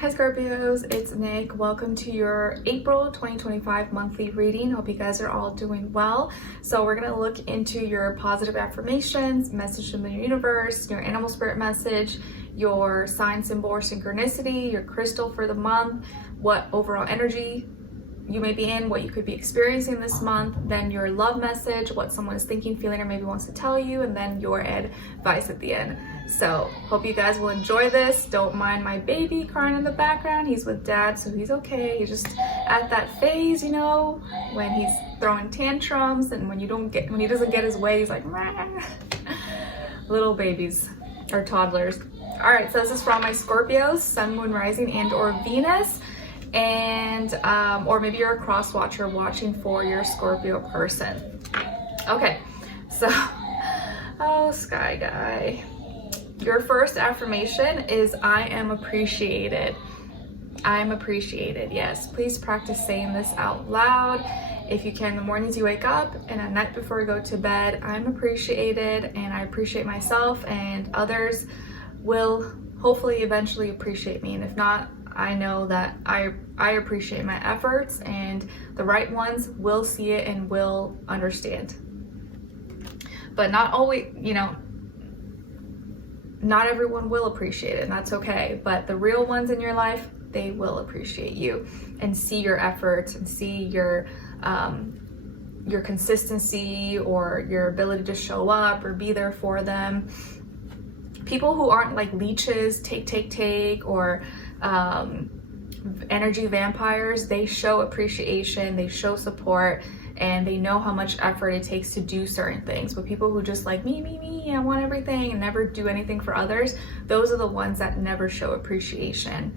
Hi Scorpios, it's Nick. Welcome to your April 2025 monthly reading. Hope you guys are all doing well. So we're going to look into your positive affirmations, message from the universe, your animal spirit message, your sign, symbol, or synchronicity, your crystal for the month, what overall energy you may be in, what you could be experiencing this month, then your love message, what someone is thinking, feeling, or maybe wants to tell you, and then your advice at the end. So hope you guys will enjoy this. Don't mind my baby crying in the background. He's with dad, so he's okay. He's just at that phase, you know, when he's throwing tantrums and when he doesn't get his way, he's like, rah. Little babies or toddlers. All right, so this is for all my Scorpios, Sun, Moon, Rising, and or Venus. And or maybe you're a cross watcher watching for your Scorpio person. Okay, so oh, sky guy, your first affirmation is I am appreciated. I'm appreciated. Yes, please practice saying this out loud if you can. The mornings you wake up and at night before you go to bed, I'm appreciated and I appreciate myself, and others will hopefully eventually appreciate me, and if not, I know that I appreciate my efforts, and the right ones will see it and will understand. But not always, you know, not everyone will appreciate it, and that's okay. But the real ones in your life, they will appreciate you and see your efforts and see your consistency or your ability to show up or be there for them. People who aren't like leeches, take, or energy vampires, they show appreciation, they show support, and they know how much effort it takes to do certain things. But people who just like me, I want everything and never do anything for others, those are the ones that never show appreciation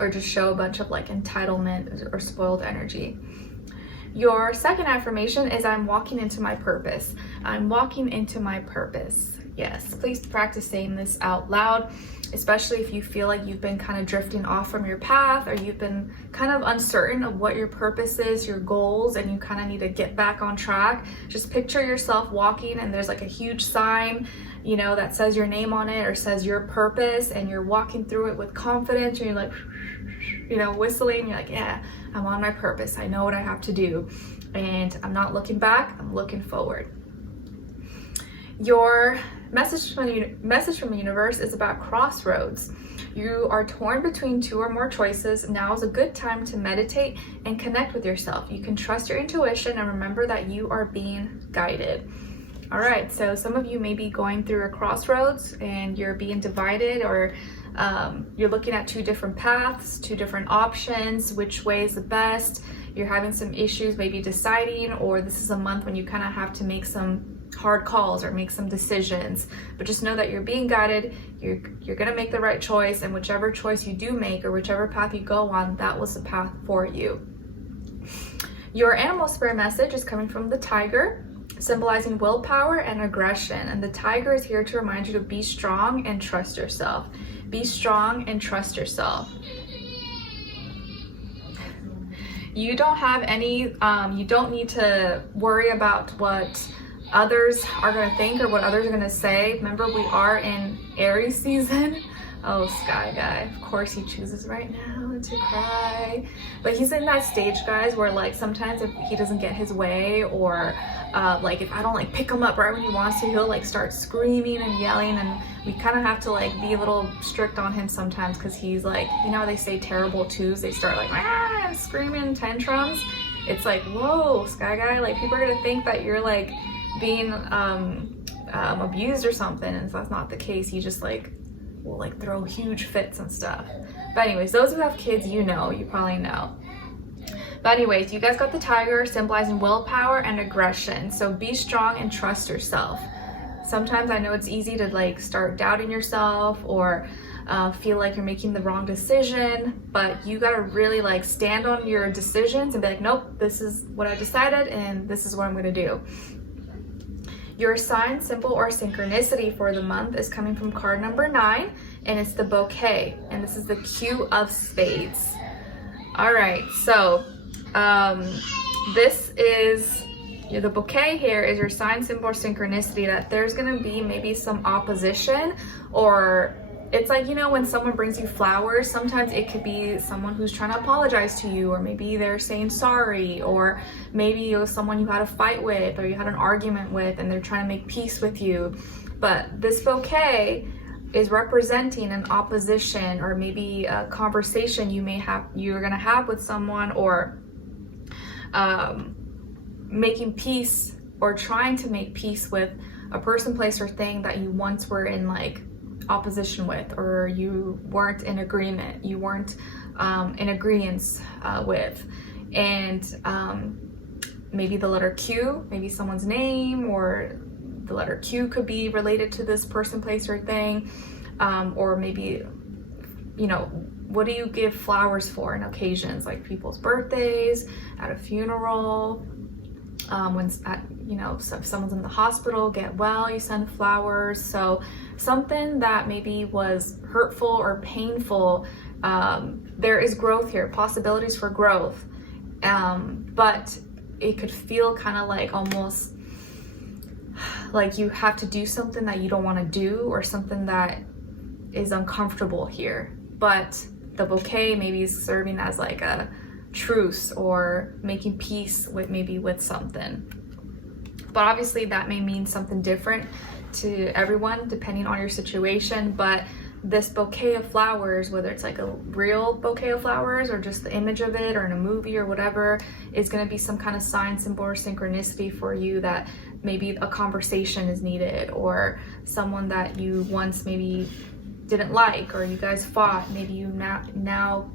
or just show a bunch of like entitlement or spoiled energy. Your second affirmation is I'm walking into my purpose. I'm walking into my purpose. Yes, please practice saying this out loud, especially if you feel like you've been kind of drifting off from your path, or you've been kind of uncertain of what your purpose is, your goals, and you kind of need to get back on track. Just picture yourself walking and there's like a huge sign, you know, that says your name on it or says your purpose, and you're walking through it with confidence, and you're like, you know, whistling. You're like, yeah, I'm on my purpose. I know what I have to do, and I'm not looking back, I'm looking forward. Your message from the universe is about crossroads. You are torn between two or more choices. Now is a good time to meditate and connect with yourself. You can trust your intuition and remember that you are being guided. All right, so some of you may be going through a crossroads and you're being divided, or you're looking at two different paths, two different options, which way is the best. You're having some issues maybe deciding, or this is a month when you kind of have to make some hard calls or make some decisions. But just know that you're being guided. You're gonna make the right choice, and whichever choice you do make or whichever path you go on, that was the path for you. Your animal spirit message is coming from the tiger, symbolizing willpower and aggression. And the tiger is here to remind you to be strong and trust yourself. Be strong and trust yourself. You don't have any, you don't need to worry about what others are going to think or what others are going to say. Remember, we are in Aries season. Oh, sky guy, of course he chooses right now to cry. But he's in that stage, guys, where like sometimes if he doesn't get his way, or like if I don't like pick him up right when he wants to, he'll like start screaming and yelling, and we kind of have to like be a little strict on him sometimes, because he's like, you know, they say terrible twos, they start like and screaming tantrums. It's like, whoa, sky guy, like people are gonna think that you're like being abused or something, and that's not the case. He just like will like throw huge fits and stuff. But anyways, those who have kids, you probably know. But anyways, you guys got the tiger symbolizing willpower and aggression. So be strong and trust yourself. Sometimes I know it's easy to like start doubting yourself or feel like you're making the wrong decision, but you gotta really like stand on your decisions and be like, nope, this is what I decided and this is what I'm gonna do. Your sign, symbol, or synchronicity for the month is coming from card number 9, and it's the bouquet, and this is the Q of spades. All right, so this is the bouquet here is your sign, symbol, or synchronicity, that there's gonna be maybe some opposition or it's like, you know, when someone brings you flowers, sometimes it could be someone who's trying to apologize to you, or maybe they're saying sorry, or maybe it was someone you had a fight with or you had an argument with and they're trying to make peace with you. But this bouquet is representing an opposition, or maybe a conversation you're gonna have with someone, or making peace or trying to make peace with a person, place, or thing that you once were in like opposition with, or you weren't in agreement, you weren't in agreement with. And maybe the letter Q, maybe someone's name, or the letter Q could be related to this person, place, or thing. Or maybe, you know, what do you give flowers for in occasions, like people's birthdays, at a funeral, when you know, so if someone's in the hospital, get well, you send flowers. So something that maybe was hurtful or painful, there is growth here, possibilities for growth, but it could feel kind of like almost like you have to do something that you don't want to do, or something that is uncomfortable here. But the bouquet maybe is serving as like a truce, or making peace with something. But obviously that may mean something different to everyone depending on your situation. But this bouquet of flowers, whether it's like a real bouquet of flowers or just the image of it or in a movie or whatever, is going to be some kind of sign, symbol, or synchronicity for you, that maybe a conversation is needed, or someone that you once maybe didn't like, or you guys fought, maybe you now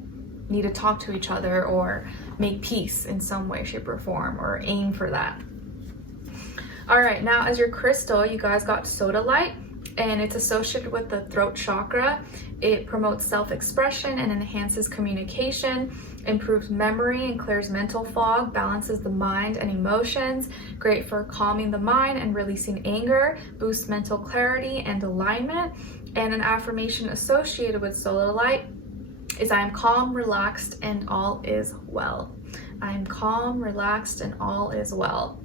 need to talk to each other or make peace in some way, shape, or form, or aim for that. All right, now as your crystal, you guys got sodalite, and it's associated with the throat chakra. It promotes self-expression and enhances communication, improves memory and clears mental fog, balances the mind and emotions, great for calming the mind and releasing anger, boosts mental clarity and alignment. And an affirmation associated with sodalite is, I am calm, relaxed, and all is well. I am calm, relaxed, and all is well.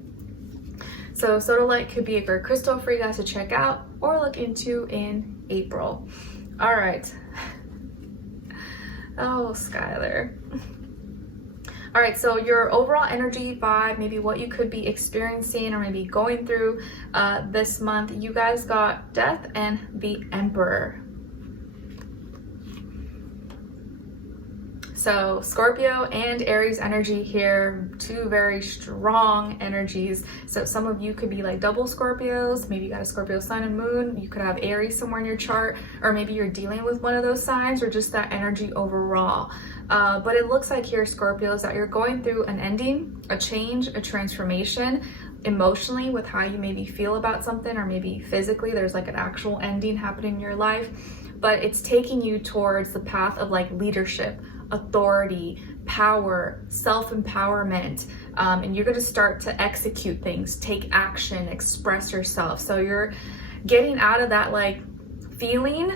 So sodalite could be a great crystal for you guys to check out or look into in April. All right. Oh, Skylar. All right, so your overall energy vibe, maybe what you could be experiencing or maybe going through this month, you guys got Death and the Emperor. So Scorpio and Aries energy here, two very strong energies. So some of you could be like double Scorpios, maybe you got a Scorpio sun and moon, you could have Aries somewhere in your chart, or maybe you're dealing with one of those signs, or just that energy overall. But it looks like here, Scorpios, that you're going through an ending, a change, a transformation, emotionally with how you maybe feel about something, or maybe physically there's like an actual ending happening in your life, but it's taking you towards the path of like leadership, authority, power, self-empowerment, and you're going to start to execute things, take action, express yourself. So you're getting out of that like feeling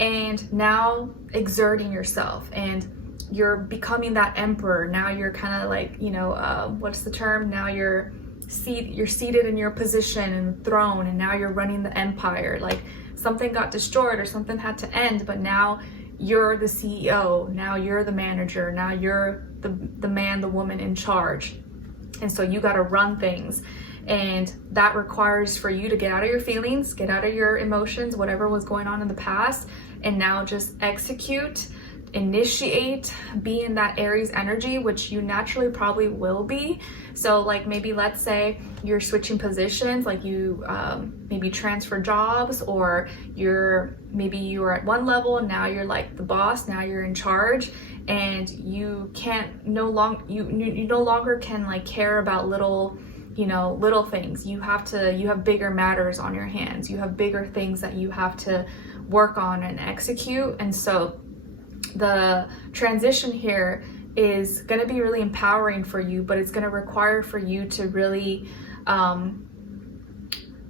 and now exerting yourself, and you're becoming that emperor. Now you're kind of like, you know, what's the term? Now you're seated in your position and throne, and now you're running the empire. Like something got destroyed or something had to end, but now you're the CEO, now you're the manager, now you're the man, the woman in charge. And so you got to run things, and that requires for you to get out of your feelings, get out of your emotions, whatever was going on in the past, and now just execute, initiate, be in that Aries energy, which you naturally probably will be. So like maybe let's say you're switching positions, like you maybe transfer jobs, or maybe you were at one level and now you're like the boss, now you're in charge, and you no longer can like care about little things. You have bigger matters on your hands. You have bigger things that you have to work on and execute. And so the transition here is going to be really empowering for you, but it's going to require for you to really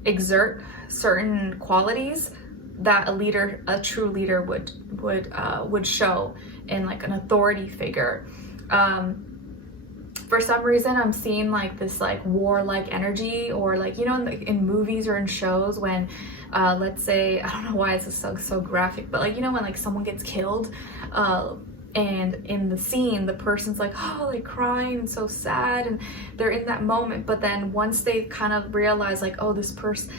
exert certain qualities that a true leader would show in like an authority figure. For some reason, I'm seeing like this like warlike energy, or like, you know, in movies or in shows when let's say, I don't know why it's so graphic, but like, you know, when like someone gets killed, and in the scene the person's like, oh, like crying and so sad, and they're in that moment, but then once they kind of realize like, oh, this person,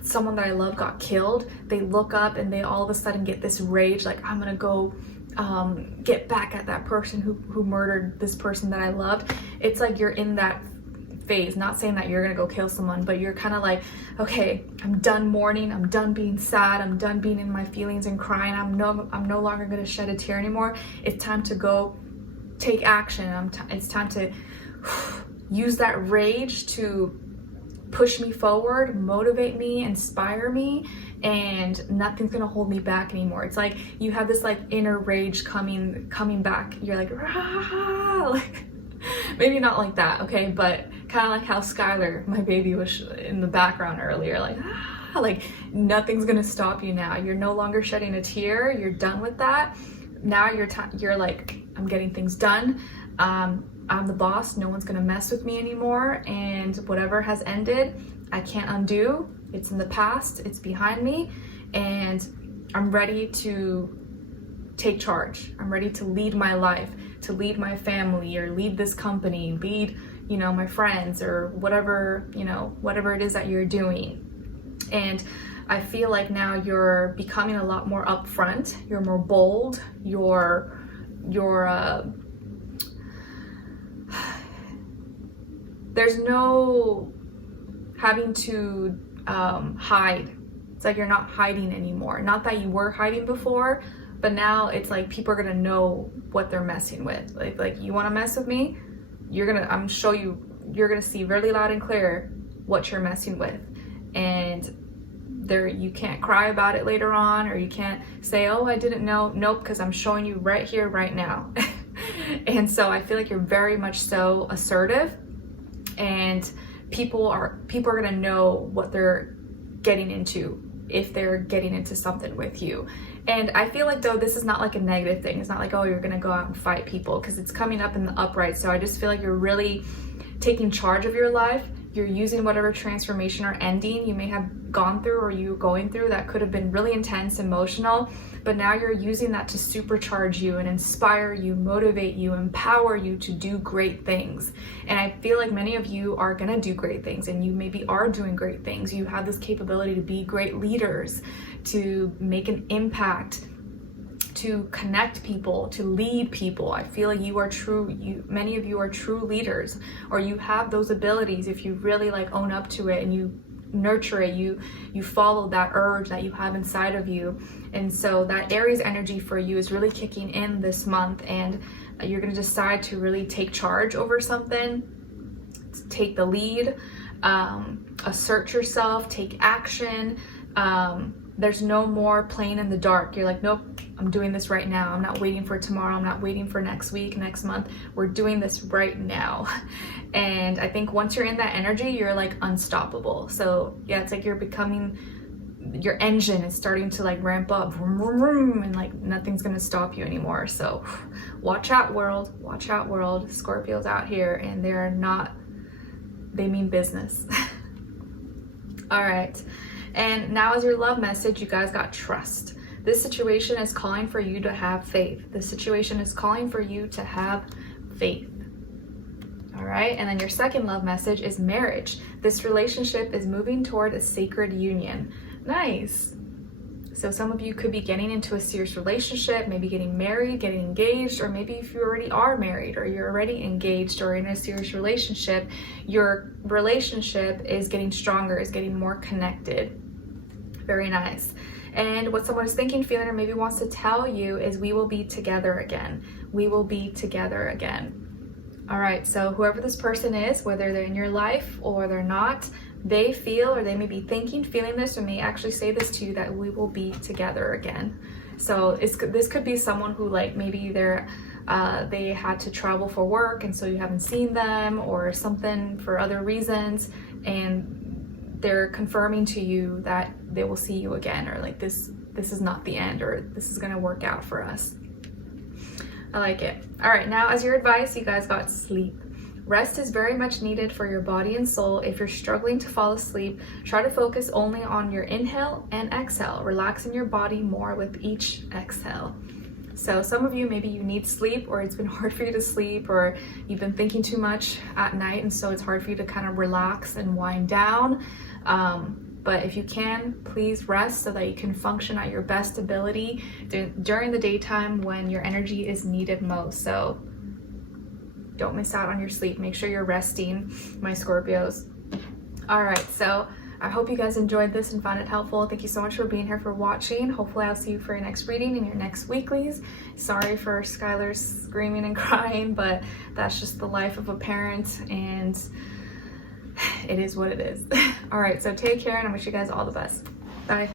someone that I love got killed, they look up and they all of a sudden get this rage, like, I'm gonna go get back at that person who murdered this person that I loved. It's like you're in that phase, not saying that you're gonna go kill someone, but you're kind of like, okay, I'm done mourning, I'm done being sad, I'm done being in my feelings and crying, I'm no longer gonna shed a tear anymore. It's time to go take action. It's time to use that rage to push me forward, motivate me, inspire me, and nothing's gonna hold me back anymore. It's like you have this like inner rage coming back. You're like, rah! Like, maybe not like that, okay, but kind of like how Skylar, my baby, was in the background earlier, like, like nothing's gonna stop you now. You're no longer shedding a tear. You're done with that. Now you're like, I'm getting things done. I'm the boss. No one's gonna mess with me anymore. And whatever has ended, I can't undo. It's in the past. It's behind me, and I'm ready to take charge. I'm ready to lead my life, to lead my family, or lead this company, lead, you know, my friends, or whatever, you know, whatever it is that you're doing. And I feel like now you're becoming a lot more upfront. You're more bold. You're there's no having to hide. It's like you're not hiding anymore. Not that you were hiding before, but now it's like people are gonna know what they're messing with. Like you want to mess with me, you're gonna see really loud and clear what you're messing with, and you can't cry about it later on, or you can't say, oh, I didn't know. Nope, because I'm showing you right here, right now. And so I feel like you're very much so assertive, and people are gonna know what they're getting into if they're getting into something with you. And I feel like, though, this is not like a negative thing. It's not like, oh, you're gonna go out and fight people, because it's coming up in the upright. So I just feel like you're really taking charge of your life. You're using whatever transformation or ending you may have gone through, or you going through, that could have been really intense, emotional, but now you're using that to supercharge you and inspire you, motivate you, empower you to do great things. And I feel like many of you are gonna do great things, and you maybe are doing great things. You have this capability to be great leaders, to make an impact, to connect people, to lead people. I feel like many of you are true leaders, or you have those abilities if you really like own up to it and you nurture it, you follow that urge that you have inside of you. And so that Aries energy for you is really kicking in this month, and you're going to decide to really take charge over something, take the lead, assert yourself, take action. There's no more playing in the dark. You're like, nope, I'm doing this right now. I'm not waiting for tomorrow. I'm not waiting for next week, next month. We're doing this right now. And I think once you're in that energy, you're like unstoppable. So yeah, it's like you're becoming, your engine is starting to like ramp up, vroom, vroom, vroom, and like nothing's gonna stop you anymore. So watch out, world. Watch out, world. Scorpios out here, and they mean business. All right. And now, as your love message, you guys got trust. This situation is calling for you to have faith. This situation is calling for you to have faith. All right. And then your second love message is marriage. This relationship is moving toward a sacred union. Nice. So some of you could be getting into a serious relationship, maybe getting married, getting engaged, or maybe if you already are married, or you're already engaged or in a serious relationship, your relationship is getting stronger, is getting more connected. Very nice. And what someone is thinking, feeling, or maybe wants to tell you is, we will be together again. We will be together again. All right, so whoever this person is, whether they're in your life or they're not, they feel, or they may be thinking, feeling this, or may actually say this to you, that we will be together again. So this could be someone who, like, maybe they had to travel for work, and so you haven't seen them, or something for other reasons, and they're confirming to you that they will see you again, or like this is not the end, or this is gonna work out for us. I like it. All right, now as your advice, you guys got sleep. Rest is very much needed for your body and soul. If you're struggling to fall asleep, try to focus only on your inhale and exhale, relaxing your body more with each exhale. So some of you, maybe you need sleep, or it's been hard for you to sleep, or you've been thinking too much at night, and so it's hard for you to kind of relax and wind down. But if you can, please rest so that you can function at your best ability during the daytime when your energy is needed most. So don't miss out on your sleep. Make sure you're resting, my Scorpios. All right, so I hope you guys enjoyed this and found it helpful. Thank you so much for being here, for watching. Hopefully I'll see you for your next reading and your next weeklies. Sorry for Skylar's screaming and crying, but that's just the life of a parent, and it is what it is. All right, so take care, and I wish you guys all the best. Bye.